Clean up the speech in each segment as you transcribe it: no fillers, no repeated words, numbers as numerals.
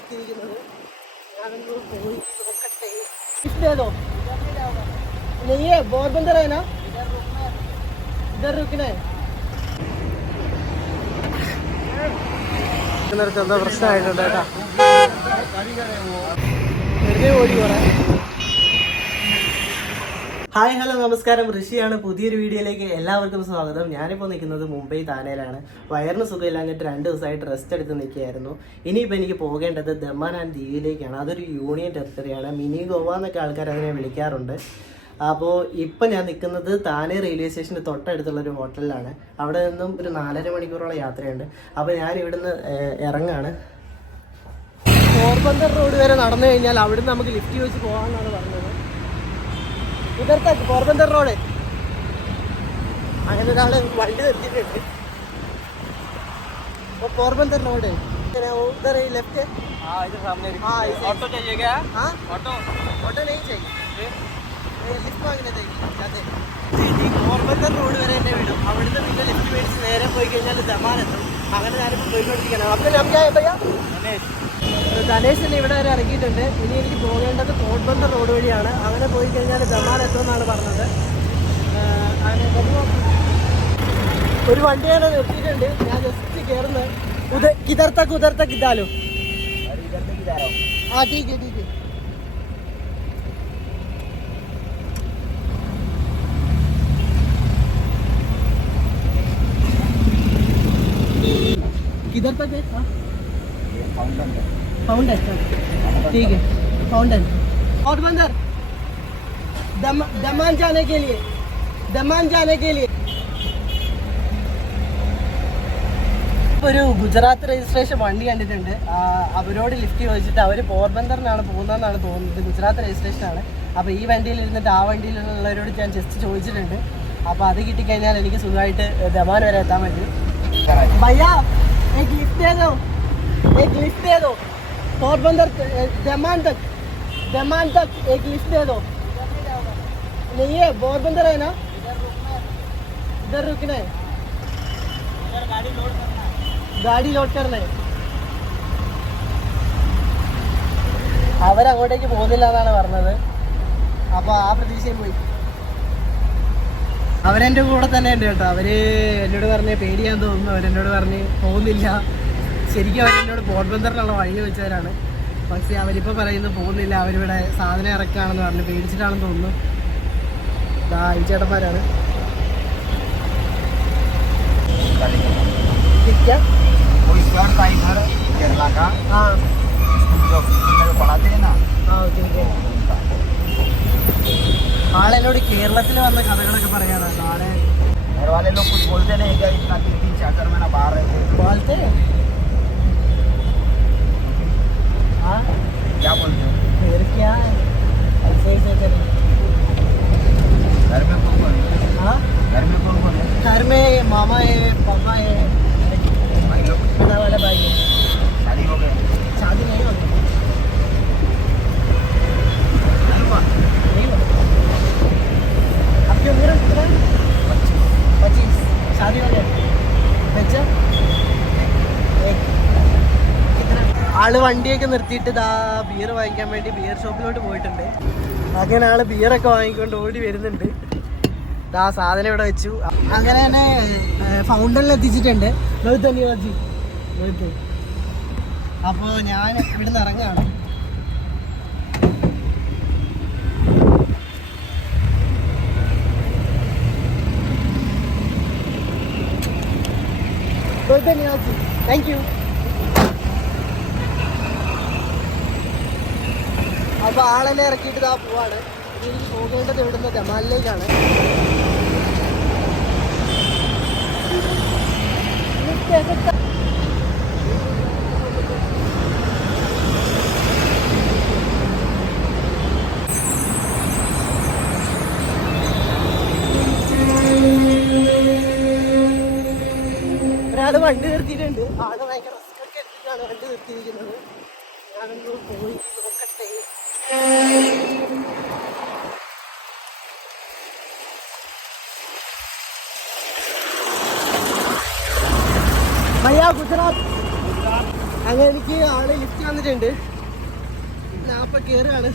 നിർത്തിയിരിക്കുന്നത്. ഞാനൊന്ന് പോയി നോക്കട്ടെ. दे दो नहीं है पोरबंदर है ना इधर रुकना है എന്താ പ്രശ്നമായിട്ടുണ്ട് കേട്ടാ വെറുതെ ഓടി പോണേ. ഹായ് ഹലോ നമസ്കാരം, ഋഷിയാണ്. പുതിയൊരു വീഡിയോയിലേക്ക് എല്ലാവർക്കും സ്വാഗതം. ഞാനിപ്പോൾ നിൽക്കുന്നത് മുംബൈ താനെയിലാണ്. വയറിന് സുഖമില്ലാഞ്ഞിട്ട് 2 ദിവസമായിട്ട് റെസ്റ്റ് എടുത്ത് നിൽക്കുകയായിരുന്നു. ഇനിയിപ്പോൾ എനിക്ക് പോകേണ്ടത് ദമാൻ ആൻഡ് ദ്വീപിലേക്കാണ്. അതൊരു യൂണിയൻ ടെറിട്ടറിയാണ്. മിനി ഗോവ എന്നൊക്കെ ആൾക്കാർ അതിനെ വിളിക്കാറുണ്ട്. അപ്പോൾ ഇപ്പം ഞാൻ നിൽക്കുന്നത് താനെ റെയിൽവേ സ്റ്റേഷൻ്റെ തൊട്ടടുത്തുള്ളൊരു ഹോട്ടലിലാണ്. അവിടെ നിന്നും ഒരു 4.5 മണിക്കൂറോളം യാത്രയുണ്ട്. അപ്പോൾ ഞാൻ ഇവിടുന്ന് ഇറങ്ങാണ്. പോർബന്ദർ റോഡ് വരെ നടന്നു കഴിഞ്ഞാൽ അവിടുന്ന് നമുക്ക് ലിഫ്റ്റ് ചോദിച്ച് പോകാമെന്നാണ് പറഞ്ഞത്. इधर तक पोरबंदर रोड है. അങ്ങനെ ഒരാൾ വണ്ടി നിർത്തിയിട്ടുണ്ട്. वो पोरबंदर रोड है. उधर लेफ्ट है. हाँ इधर सामने. हाँ ऑटो चाहिए क्या? हाँ ऑटो नहीं चाहिए. ലിഫ്റ്റ് വാങ്ങിനെ चाहिए. പോർബന്ദർ റോഡ് വരെ എന്നെ വിടും. അവിടുന്ന് പിന്നെ ലിഫ്റ്റ് മേടിച്ച് നേരെ പോയി കഴിഞ്ഞാൽ ദമാൻ എത്തും. അങ്ങനെ ഞാനിപ്പോൾ പോയിക്കൊണ്ടിരിക്കണം. അപ്പോൾ ധനേഷ് തന്നെ ഇവിടെ വരെ ഇറങ്ങിയിട്ടുണ്ട്. ഇനി എനിക്ക് പോകേണ്ടത് പോർബന്ദർ റോഡ് വഴിയാണ്. അങ്ങനെ പോയി കഴിഞ്ഞാൽ ദമാൻ എത്തുമെന്നാണ് പറഞ്ഞത്. ഒരു വണ്ടി ഞാൻ നിർത്തിയിട്ടുണ്ട്. ഞാൻ ജസ്റ്റ് കയറുന്നത് किधर तक डालो. हाँ ठीक है. किधर तक है? फाउंडन ठीक है. फाउंडन पोरबंदर दमान जाने के लिए ഒരു ഗുജറാത്ത് രജിസ്ട്രേഷൻ വണ്ടി കണ്ടിട്ടുണ്ട്. അവരോട് ലിഫ്റ്റ് ചോദിച്ചിട്ട് അവർ പോർബന്ദറിനാണ് പോകുന്നതെന്നാണ് തോന്നുന്നത്. ഗുജറാത്ത് രജിസ്ട്രേഷനാണ്. അപ്പോൾ ഈ വണ്ടിയിൽ ഇരുന്നിട്ട് ആ വണ്ടിയിലുള്ളവരോട് ഞാൻ ജസ്റ്റ് ചോദിച്ചിട്ടുണ്ട്. അപ്പോൾ അത് കിട്ടിക്കഴിഞ്ഞാൽ എനിക്ക് സുഖമായിട്ട് ദമാൻ വരെ എത്താൻ പറ്റും. भैया एक लिफ्ट दे दो पोरबंदर दमान तक एक लिफ्ट दे दो. नहीं है पोरबंदर है ना इधर रुकना है. गाड़ी लोड करना है. അവരങ്ങോട്ടേക്ക് പോകുന്നില്ല എന്നാണ് പറഞ്ഞത്. അപ്പോൾ ആ പ്രതീക്ഷയും പോയി. അവരെൻ്റെ കൂടെ തന്നെ ഉണ്ട് കേട്ടോ. അവർ എന്നോട് പറഞ്ഞ് പേടിയാന്ന് തോന്നുന്നു. അവരെന്നോട് പറഞ്ഞ് പോകുന്നില്ല. ശരിക്കും അവരെന്നോട് പോർബന്ദറിനുള്ള വഴി വെച്ചവരാണ്. പക്ഷേ അവരിപ്പോൾ പറയുന്നു പോകുന്നില്ല, അവരിവിടെ സാധനം ഇറക്കുകയാണെന്ന് പറഞ്ഞ് പേടിച്ചിട്ടാണെന്ന് തോന്നുന്നു. ഈ ചേട്ടന്മാരാണ്. ആളെന്നോട് കേരളത്തിൽ വന്ന കഥകളൊക്കെ പറയാനാണ്. നാളെ वाले लोग कुछ बोलते नहीं क्या? इतना 3-4 महीना बाहर रहते बोलते हाँ क्या बोलते हैं? फिर क्या ऐसे ही करें. घर में कौन है? हाँ घर में कौन है? घर में मामा है, पापा है, भाई लोग बड़ा वाला भाई है. शादी हो गया? शादी नहीं हो गई. आपकी उम्र कितना है? 25. शादी हो गया? बच्चा ആള് വണ്ടിയൊക്കെ നിർത്തിയിട്ട് ബിയർ വാങ്ങിക്കാൻ വേണ്ടി ബിയർ ഷോപ്പിലോട്ട് പോയിട്ടുണ്ട്. അങ്ങനെ ആള് ബിയറൊക്കെ വാങ്ങിക്കൊണ്ട് ഓടി വരുന്നുണ്ട്. സാധനം ഇവിടെ വെച്ചു. അങ്ങനെ തന്നെ ഫൗണ്ടനിൽ എത്തിച്ചിട്ടുണ്ട്. അപ്പോൾ ഞാൻ ഇവിടുന്ന് ഇറങ്ങുകയാണ്. Thank you. അപ്പോൾ ആളെന്നെ ഇറക്കിയിട്ട് പോവാണ്. എനിക്ക് പോകേണ്ടത് ഇവിടുന്ന് ദമാനിലേക്കാണ്. ഒരാൾ വണ്ടി നിർത്തിയിട്ടുണ്ട്. ആള് ഭയങ്കര റിസ്ക് ഒക്കെ എടുത്തിട്ടാണ് വണ്ടി നിർത്തിയിരിക്കുന്നത്. ഞാനൊന്ന് പോയി നോക്കട്ടെ. भैया गुजरात അങ്ങനെ എനിക്ക് ആള് ലിഫ്റ്റ് വന്നിട്ടുണ്ട്. ഞാൻ അപ്പൊ കേറുകയാണ്.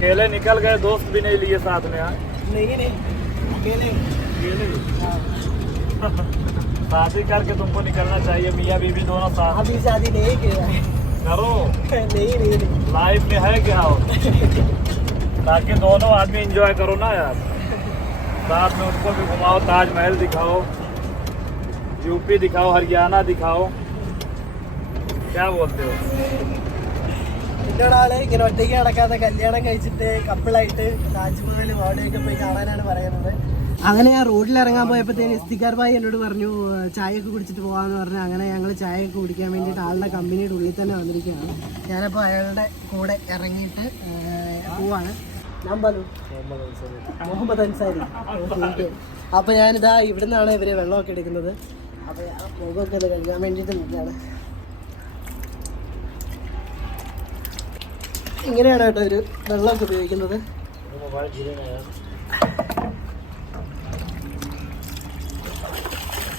अकेले निकल गए, दोस्त भी नहीं लिए साथ में यार। नहीं अकेले शादी करके तुमको निकलना चाहिए, मियाँ बीवी दोनों साथ। अभी शादी नहीं किया है। करो, नहीं लाइफ में है क्या हो, ताकि दोनों आदमी एंजॉय करो ना यार। साथ में उनको भी घुमाओ, ताजमहल दिखाओ, यूपी दिखाओ, हरियाणा दिखाओ, क्या बोलते हो? എന്നോടാള് ഇങ്ങനെ ഒറ്റയ്ക്ക് നടക്കാതെ കല്യാണം കഴിച്ചിട്ട് കപ്പിളായിട്ട് താജ്മഹലും അവിടെയൊക്കെ പോയി കാണാനാണ് പറയുന്നത്. അങ്ങനെ ഞാൻ റോഡിൽ ഇറങ്ങാൻ പോയപ്പോഴത്തേന് ഇസ്തിക്കാർ ഭായി എന്നോട് പറഞ്ഞു ചായയൊക്കെ കുടിച്ചിട്ട് പോകാമെന്ന് പറഞ്ഞു. അങ്ങനെ ഞങ്ങൾ ചായയൊക്കെ കുടിക്കാൻ വേണ്ടിയിട്ട് ആളുടെ കമ്പനിയുടെ ഉള്ളിൽ തന്നെ വന്നിരിക്കുകയാണ്. ഞാനപ്പോൾ അയാളുടെ കൂടെ ഇറങ്ങിയിട്ട് പോവാണ്. ഞാൻ പറഞ്ഞു മുഹമ്മദ് അൻസാരി. അപ്പോൾ ഞാനിതാ ഇവിടെ നിന്നാണ് ഇവർ വെള്ളമൊക്കെ എടുക്കുന്നത്. അപ്പോൾ മുഖമൊക്കെ ഒന്ന് കഴുകാൻ വേണ്ടിയിട്ട് നിൽക്കുകയാണ്. ഇങ്ങനെയാണ് കേട്ടോ ഒരു വെള്ളമൊക്കെ ഉപയോഗിക്കുന്നത്.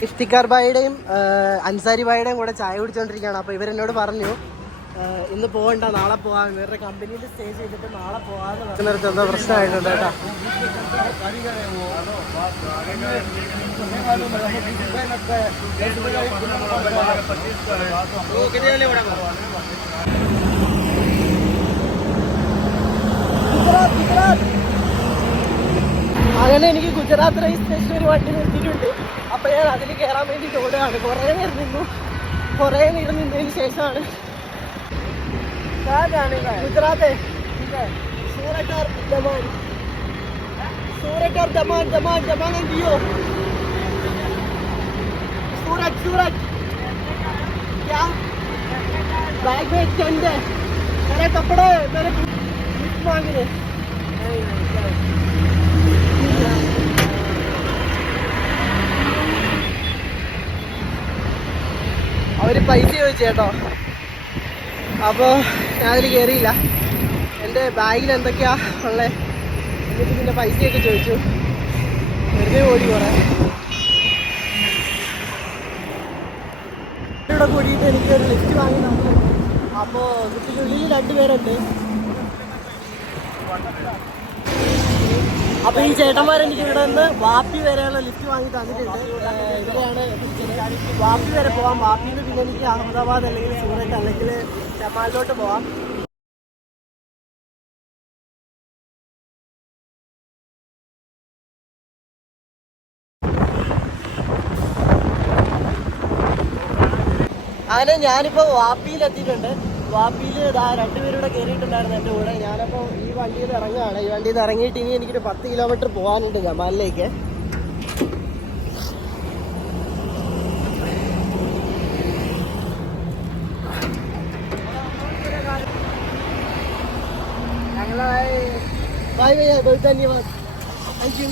ഇഫ്തിക്കാർ ഭായിയുടെയും അൻസാരി ഭായിയുടെയും കൂടെ ചായ കുടിച്ചുകൊണ്ടിരിക്കുകയാണ്. അപ്പോൾ ഇവരെന്നോട് പറഞ്ഞു ഇന്ന് പോകണ്ട, നാളെ പോകാം. ഇവരുടെ കമ്പനിയിൽ സ്റ്റേ ചെയ്തിട്ട് നാളെ പോകാമെന്ന് പറയുന്നിടത്ത് എന്തോ പ്രശ്നമായിട്ടുണ്ട് കേട്ടോ. അങ്ങനെ എനിക്ക് ഗുജറാത്ത് റെയിൽ സ്റ്റേഷൻ ഒരു വണ്ടി നിർത്തിയിട്ടുണ്ട്. അപ്പോൾ ഞാൻ അതിൽ കയറാൻ വേണ്ടിയിട്ട് ഓടുകയാണ്. കുറേ നേരം നിന്നതിന് ശേഷമാണ് ഗുജറാത്ത് सूरत और दमान दियो सूरत क्या बैग में चंद है, मेरे कपड़े मेरे लिफ्ट मांग रहे. അവര് പൈസ ചോദിച്ചു കേട്ടോ. അപ്പോൾ ഞാനതിൽ കയറിയില്ല. എൻ്റെ ബാഗിൽ എന്തൊക്കെയാ ഉള്ളത് എന്നിട്ട് പിന്നെ പൈസയൊക്കെ ചോദിച്ചു. വെറുതെ ഓടി കുറേ ഇവിടെ കൂടിയിട്ട് എനിക്കൊരു ലിഫ്റ്റ് വാങ്ങി തന്നു. അപ്പോൾ ലിഫ്റ്റിനുള്ളിൽ 2 പേരുണ്ട്. അപ്പോൾ ഈ ചേട്ടന്മാരെനിക്ക് ഇവിടെ നിന്ന് വാപ്പി വരെയുള്ള ലിഫ്റ്റ് വാങ്ങി തന്നിട്ടുണ്ട്. ഇവിടെയാണ് വാപ്പി വരെ പോകാം. വാപ്പിയിൽ നിന്ന് പിന്നെ എനിക്ക് അഹമ്മദാബാദ് അല്ലെങ്കിൽ സൂറത്ത് അല്ലെങ്കിൽ ജമാലിലോട്ട് പോവാം. അങ്ങനെ ഞാനിപ്പോൾ വാപ്പിയിലെത്തിയിട്ടുണ്ട്. വാപ്പിയിൽ 2 പേരൂടെ കയറിയിട്ടുണ്ടായിരുന്നു എൻ്റെ കൂടെ. ഞാനപ്പോൾ ഈ വണ്ടിയിൽ നിന്ന് ഇറങ്ങുകയാണ്. ഈ വണ്ടിയിൽ നിന്ന് ഇറങ്ങിയിട്ട് ഇനി എനിക്കൊരു 10 കിലോമീറ്റർ പോകാനുണ്ട് ജമാലിലേക്ക്. बाय भैया, बहुत धन्यवाद, थैंक यू.